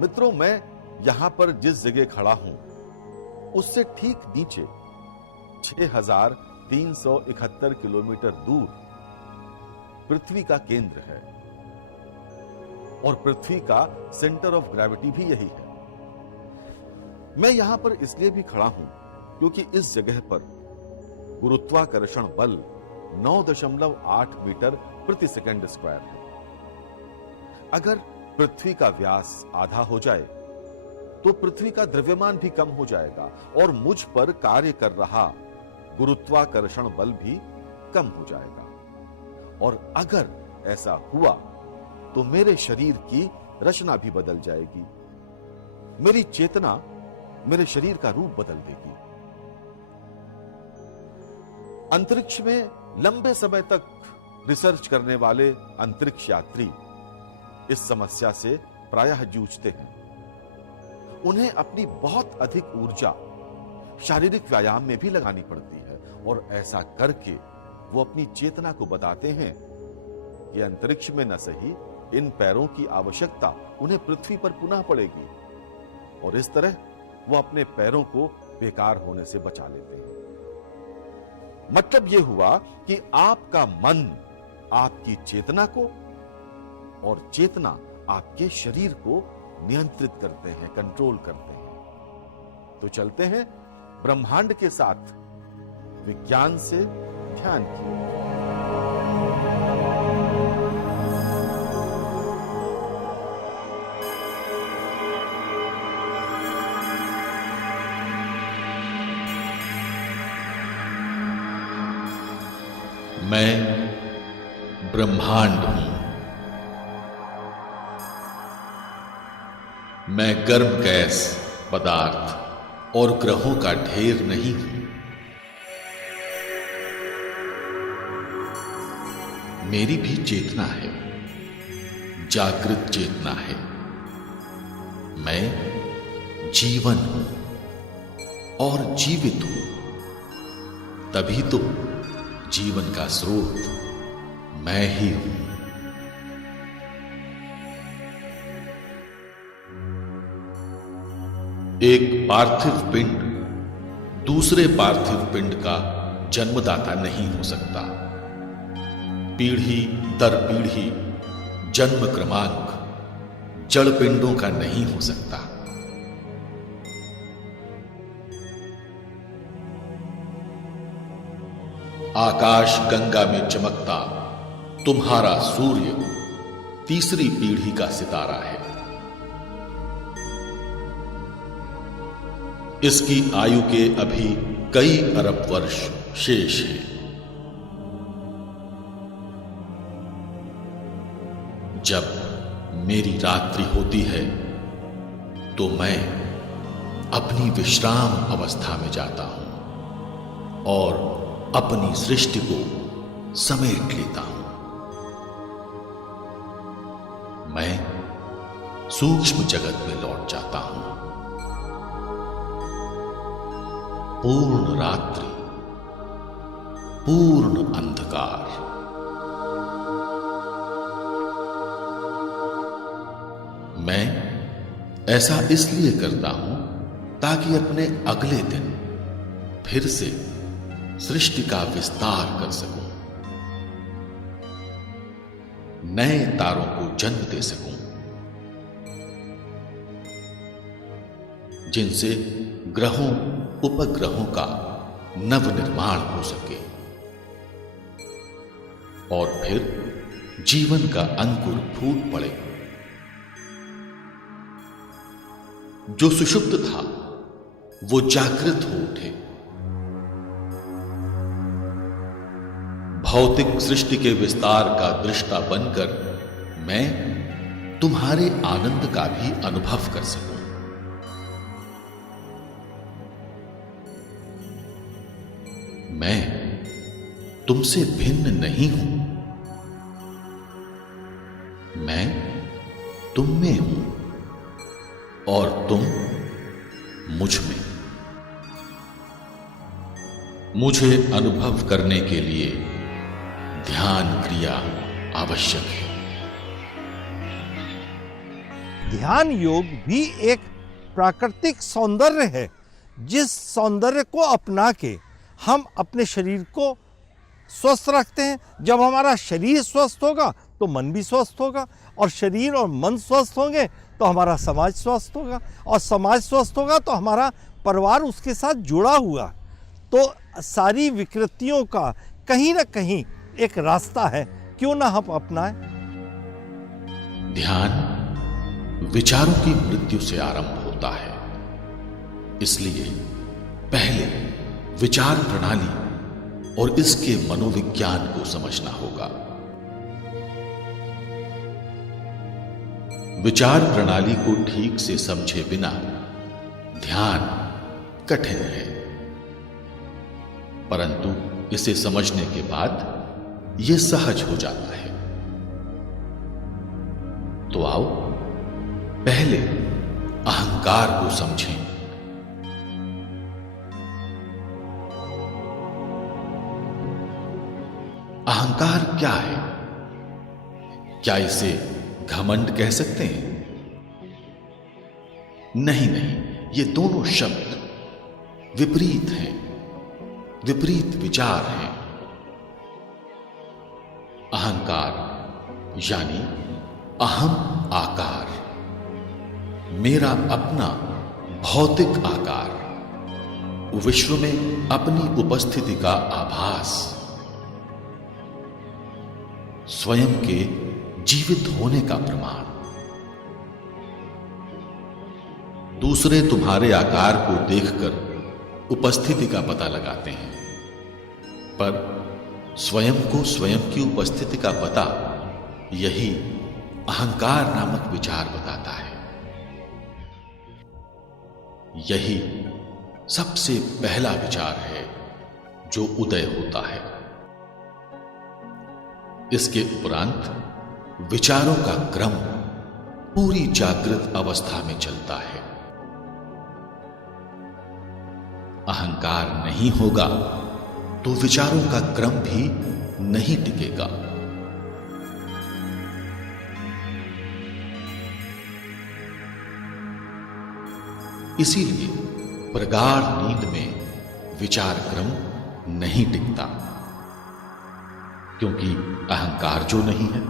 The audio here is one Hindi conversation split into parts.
मित्रों, मैं यहां पर जिस जगह खड़ा हूं उससे ठीक नीचे 6371 किलोमीटर दूर पृथ्वी का केंद्र है और पृथ्वी का सेंटर ऑफ ग्रेविटी भी यही है। मैं यहां पर इसलिए भी खड़ा हूं क्योंकि इस जगह पर गुरुत्वाकर्षण बल 9.8 मीटर प्रति सेकंड स्क्वायर है। अगर पृथ्वी का व्यास आधा हो जाए तो पृथ्वी का द्रव्यमान भी कम हो जाएगा और मुझ पर कार्य कर रहा गुरुत्वाकर्षण बल भी कम हो जाएगा। और अगर ऐसा हुआ तो मेरे शरीर की रचना भी बदल जाएगी, मेरी चेतना मेरे शरीर का रूप बदल देगी। अंतरिक्ष में लंबे समय तक रिसर्च करने वाले अंतरिक्ष यात्री इस समस्या से प्रायः जूझते हैं। उन्हें अपनी बहुत अधिक ऊर्जा शारीरिक व्यायाम में भी लगानी पड़ती है और ऐसा करके वो अपनी चेतना को बताते हैं कि अंतरिक्ष में न सही इन पैरों की आवश्यकता उन्हें पृथ्वी पर पुनः पड़ेगी और इस तरह वो अपने पैरों को बेकार होने से बचा लेते हैं। मतलब यह हुआ कि आपका मन आपकी चेतना को और चेतना आपके शरीर को नियंत्रित करते हैं, कंट्रोल करते हैं। तो चलते हैं ब्रह्मांड के साथ विज्ञान से ध्यान की ओर। मैं ब्रह्मांड हूं। मैं गर्म गैस, पदार्थ और ग्रहों का ढेर नहीं हूं। मेरी भी चेतना है, जागृत चेतना है। मैं जीवन हूं और जीवित हूं। तभी तो जीवन का स्रोत मैं ही हूं। एक पार्थिव पिंड दूसरे पार्थिव पिंड का जन्मदाता नहीं हो सकता। पीढ़ी दर पीढ़ी जन्म क्रमांक जड़ पिंडों का नहीं हो सकता। आकाश गंगा में चमकता तुम्हारा सूर्य तीसरी पीढ़ी का सितारा है। इसकी आयु के अभी कई अरब वर्ष शेष हैं। जब मेरी रात्रि होती है तो मैं अपनी विश्राम अवस्था में जाता हूं और अपनी सृष्टि को समेट लेता हूं। मैं सूक्ष्म जगत में लौट जाता हूं। पूर्ण रात्रि, पूर्ण अंधकार। मैं ऐसा इसलिए करता हूं ताकि अपने अगले दिन फिर से सृष्टि का विस्तार कर सकूं, नए तारों को जन्म दे सकूं, जिनसे ग्रहों उपग्रहों का नवनिर्माण हो सके और फिर जीवन का अंकुर फूट पड़े। जो सुषुप्त था वो जागृत हो उठे। भौतिक सृष्टि के विस्तार का दृष्टा बनकर मैं तुम्हारे आनंद का भी अनुभव कर सकूं। मैं तुमसे भिन्न नहीं हूं। मैं तुम में हूं और तुम मुझ में। मुझे अनुभव करने के लिए ध्यान क्रिया आवश्यक है। ध्यान योग भी एक प्राकृतिक सौंदर्य है, जिस सौंदर्य को अपना के हम अपने शरीर को स्वस्थ रखते हैं। जब हमारा शरीर स्वस्थ होगा तो मन भी स्वस्थ होगा, और शरीर और मन स्वस्थ होंगे तो हमारा समाज स्वस्थ होगा, और समाज स्वस्थ होगा तो हमारा परिवार उसके साथ जुड़ा हुआ। तो सारी विकृतियों का कहीं ना कहीं एक रास्ता है, क्यों ना हम अपनाएं। ध्यान विचारों की मृत्यु से आरंभ होता है, इसलिए पहले विचार प्रणाली और इसके मनोविज्ञान को समझना होगा। विचार प्रणाली को ठीक से समझे बिना ध्यान कठिन है, परंतु इसे समझने के बाद यह सहज हो जाता है। तो आओ पहले अहंकार को समझें। अहंकार क्या है? क्या इसे घमंड कह सकते हैं? नहीं, ये दोनों शब्द विपरीत हैं, विपरीत विचार हैं। अहंकार यानी अहम आकार, मेरा अपना भौतिक आकार, विश्व में अपनी उपस्थिति का आभास, स्वयं के जीवित होने का प्रमाण। दूसरे तुम्हारे आकार को देखकर उपस्थिति का पता लगाते हैं, पर स्वयं को स्वयं की उपस्थिति का पता यही अहंकार नामक विचार बताता है। यही सबसे पहला विचार है जो उदय होता है। इसके उपरांत विचारों का क्रम पूरी जागृत अवस्था में चलता है। अहंकार नहीं होगा तो विचारों का क्रम भी नहीं टिकेगा। इसीलिए प्रगाढ़ नींद में विचार क्रम नहीं टिकता, क्योंकि अहंकार जो नहीं है।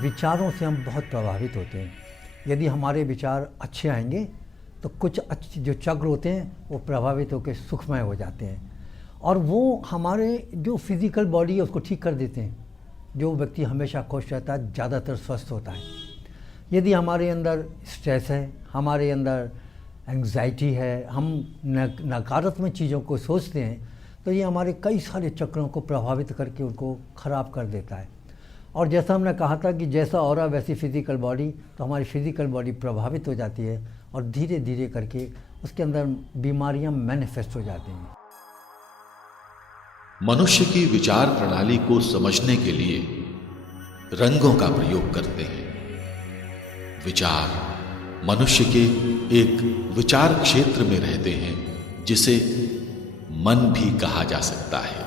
विचारों से हम बहुत प्रभावित होते हैं। यदि हमारे विचार अच्छे आएंगे तो कुछ अच्छे जो चक्र होते हैं वो प्रभावित होकर सुखमय हो जाते हैं, और वो हमारे जो फिजिकल बॉडी है उसको ठीक कर देते हैं। जो व्यक्ति हमेशा खुश रहता है ज़्यादातर स्वस्थ होता है। यदि हमारे अंदर स्ट्रेस है, हमारे अंदर एंग्जाइटी है, हम नकारात्मक चीज़ों को सोचते हैं, तो ये हमारे कई सारे चक्रों को प्रभावित करके उनको ख़राब कर देता है। और जैसा हमने कहा था कि जैसा ऑरा वैसी फिजिकल बॉडी, तो हमारी फिजिकल बॉडी प्रभावित हो जाती है और धीरे धीरे करके उसके अंदर बीमारियां मैनिफेस्ट हो जाती हैं। मनुष्य की विचार प्रणाली को समझने के लिए रंगों का प्रयोग करते हैं। विचार मनुष्य के एक विचार क्षेत्र में रहते हैं जिसे मन भी कहा जा सकता है।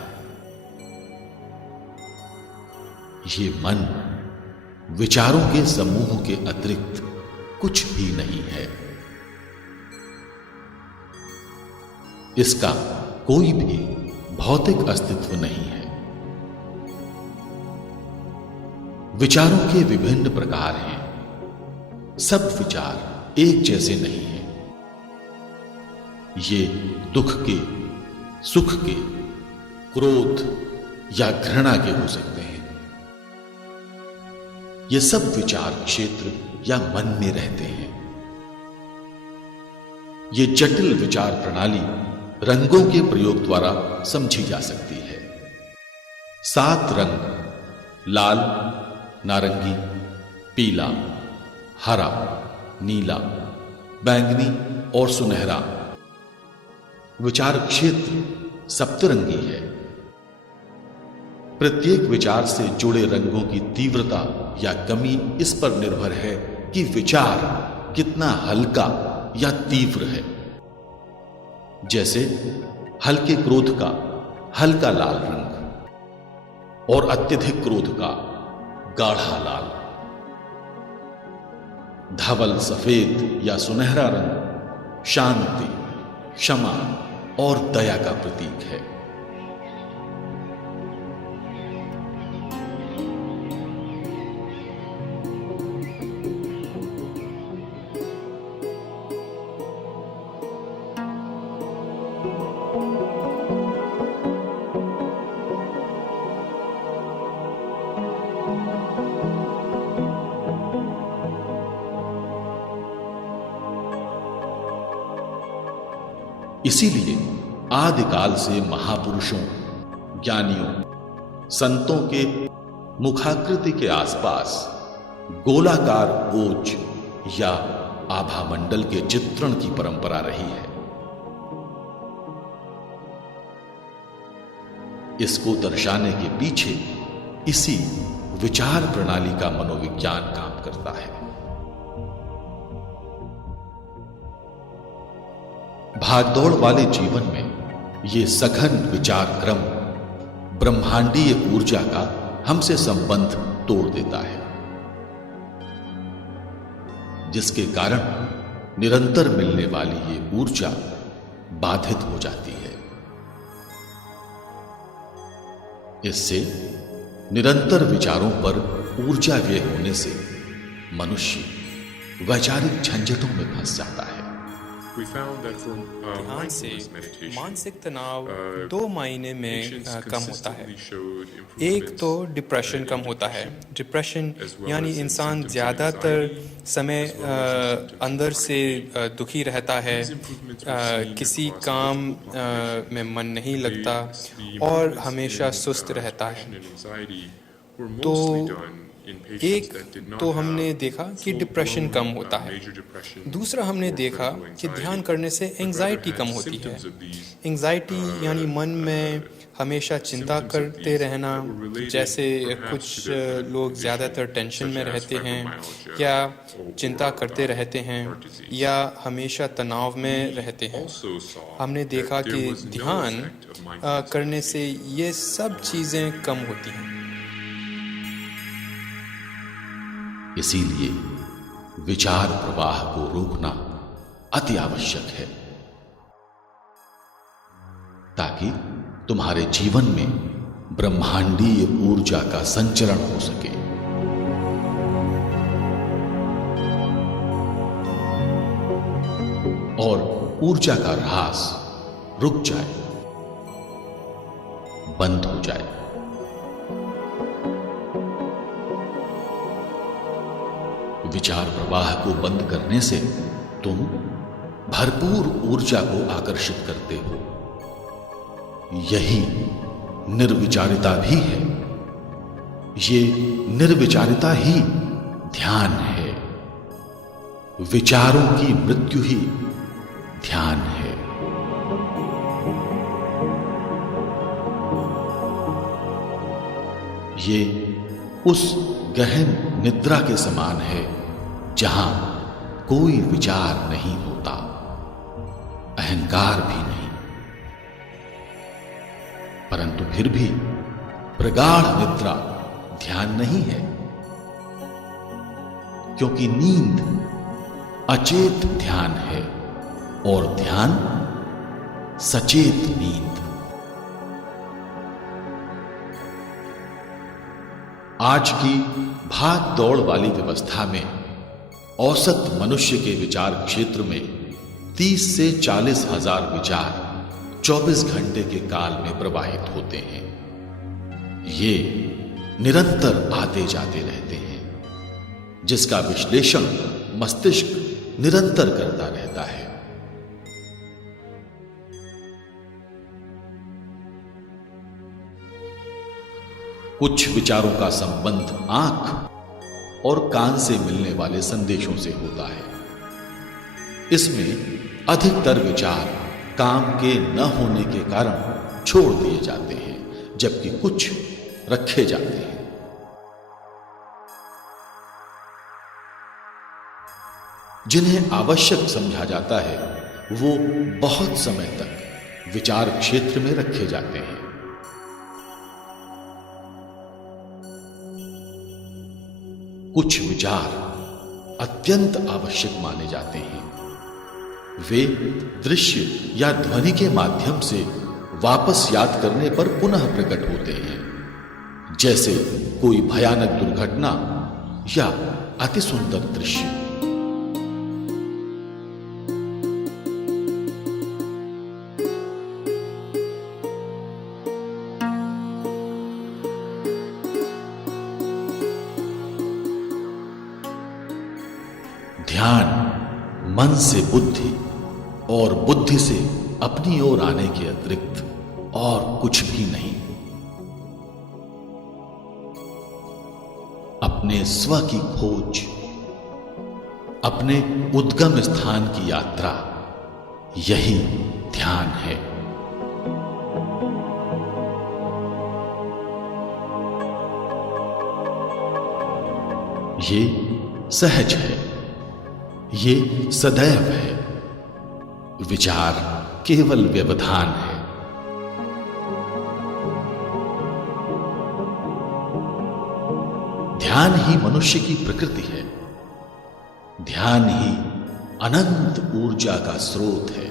ये मन विचारों के समूह के अतिरिक्त कुछ भी नहीं है। इसका कोई भी भौतिक अस्तित्व नहीं है। विचारों के विभिन्न प्रकार हैं। सब विचार एक जैसे नहीं हैं। ये दुख के, सुख के, क्रोध या घृणा के हो सकते हैं। ये सब विचार क्षेत्र या मन में रहते हैं। ये जटिल विचार प्रणाली रंगों के प्रयोग द्वारा समझी जा सकती है। 7 रंग लाल, नारंगी, पीला, हरा, नीला, बैंगनी और सुनहरा विचार क्षेत्र सप्तरंगी है। प्रत्येक विचार से जुड़े रंगों की तीव्रता या कमी इस पर निर्भर है कि विचार कितना हल्का या तीव्र है। जैसे हल्के क्रोध का हल्का लाल रंग और अत्यधिक क्रोध का गाढ़ा लाल। धवल सफेद या सुनहरा रंग शांति, क्षमा और दया का प्रतीक है। इसीलिए आदिकाल से महापुरुषों, ज्ञानियों, संतों के मुखाकृति के आसपास गोलाकार ओज या आभामंडल के चित्रण की परंपरा रही है। इसको दर्शाने के पीछे इसी विचार प्रणाली का मनोविज्ञान काम करता है। भागदौड़ वाले जीवन में ये सघन विचार क्रम ब्रह्मांडीय ऊर्जा का हमसे संबंध तोड़ देता है, जिसके कारण निरंतर मिलने वाली ये ऊर्जा बाधित हो जाती है। इससे निरंतर विचारों पर ऊर्जा व्यय होने से मनुष्य वैचारिक झंझटों में फंस जाता है। ध्यान से मानसिक तनाव दो मायने में कम होता है। एक तो डिप्रेशन कम होता है। डिप्रेशन यानी इंसान ज़्यादातर समय अंदर से दुखी रहता है, किसी काम में मन नहीं लगता और हमेशा सुस्त रहता है। तो एक तो हमने देखा कि डिप्रेशन कम होता है। दूसरा हमने देखा कि ध्यान करने से एंजाइटी कम होती है। एंजाइटी यानी मन में हमेशा चिंता करते रहना, जैसे कुछ लोग ज़्यादातर टेंशन में रहते हैं या चिंता करते रहते हैं या हमेशा तनाव में रहते हैं। हमने देखा कि ध्यान करने से ये सब चीज़ें कम होती हैं। इसीलिए विचार प्रवाह को रोकना अति आवश्यक है, ताकि तुम्हारे जीवन में ब्रह्मांडीय ऊर्जा का संचरण हो सके। और ऊर्जा का ह्रास रुक जाए, बंद हो जाए। विचार प्रवाह को बंद करने से तुम भरपूर ऊर्जा को आकर्षित करते हो। यही निर्विचारिता भी है। ये निर्विचारिता ही ध्यान है। विचारों की मृत्यु ही ध्यान है। ये उस गहन निद्रा के समान है जहां कोई विचार नहीं होता, अहंकार भी नहीं। परंतु फिर भी प्रगाढ़ निद्रा ध्यान नहीं है, क्योंकि नींद अचेत ध्यान है और ध्यान सचेत नींद। आज की भाग दौड़ वाली व्यवस्था में औसत मनुष्य के विचार क्षेत्र में 30 से 40 हजार विचार 24 घंटे के काल में प्रवाहित होते हैं। ये निरंतर आते जाते रहते हैं, जिसका विश्लेषण मस्तिष्क निरंतर करता रहता है। कुछ विचारों का संबंध आंख और कान से मिलने वाले संदेशों से होता है। इसमें अधिकतर विचार काम के न होने के कारण छोड़ दिए जाते हैं, जबकि कुछ रखे जाते हैं। जिन्हें आवश्यक समझा जाता है वो बहुत समय तक विचार क्षेत्र में रखे जाते हैं। कुछ विचार अत्यंत आवश्यक माने जाते हैं। वे दृश्य या ध्वनि के माध्यम से वापस याद करने पर पुनः प्रकट होते हैं, जैसे कोई भयानक दुर्घटना या अति सुंदर दृश्य। ध्यान मन से बुद्धि और बुद्धि से अपनी ओर आने के अतिरिक्त और कुछ भी नहीं। अपने स्व की खोज, अपने उद्गम स्थान की यात्रा, यही ध्यान है। ये सहज है, ये सदैव है। विचार केवल व्यवधान है। ध्यान ही मनुष्य की प्रकृति है। ध्यान ही अनंत ऊर्जा का स्रोत है।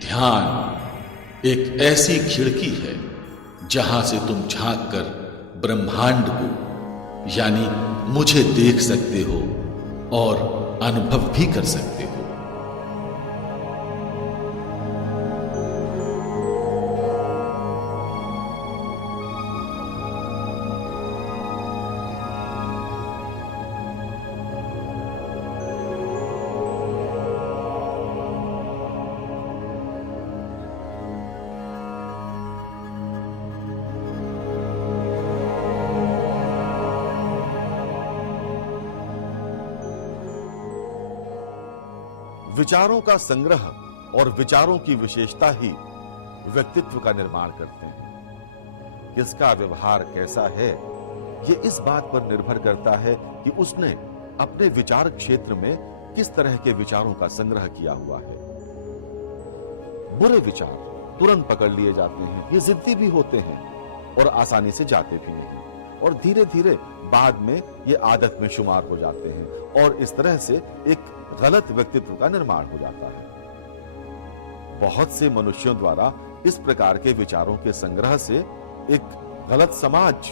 ध्यान एक ऐसी खिड़की है जहां से तुम झांक कर ब्रह्मांड को, यानी मुझे देख सकते हो और अनुभव भी कर सकते हो। विचारों का संग्रह और विचारों की विशेषता ही व्यक्तित्व का निर्माण करते हैं। किसका व्यवहार कैसा है, यह इस बात पर निर्भर करता है कि उसने अपने विचार क्षेत्र में किस तरह के विचारों का संग्रह किया हुआ है। बुरे विचार तुरंत पकड़ लिए जाते हैं, ये जिद्दी भी होते हैं और आसानी से जाते भी नहीं, और धीरे धीरे बाद में ये आदत में शुमार हो जाते हैं और इस तरह से एक गलत व्यक्तित्व का निर्माण हो जाता है। बहुत से मनुष्यों द्वारा इस प्रकार के विचारों के संग्रह से एक गलत समाज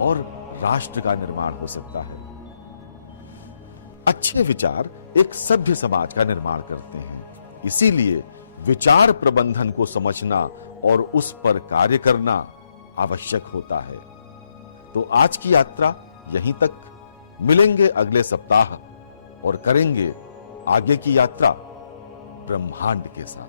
और राष्ट्र का निर्माण हो सकता है। अच्छे विचार एक सभ्य समाज का निर्माण करते हैं। इसीलिए विचार प्रबंधन को समझना और उस पर कार्य करना आवश्यक होता है। तो आज की यात्रा यहीं तक। मिलेंगे अगले सप्ताह और करेंगे आगे की यात्रा ब्रह्मांड के साथ।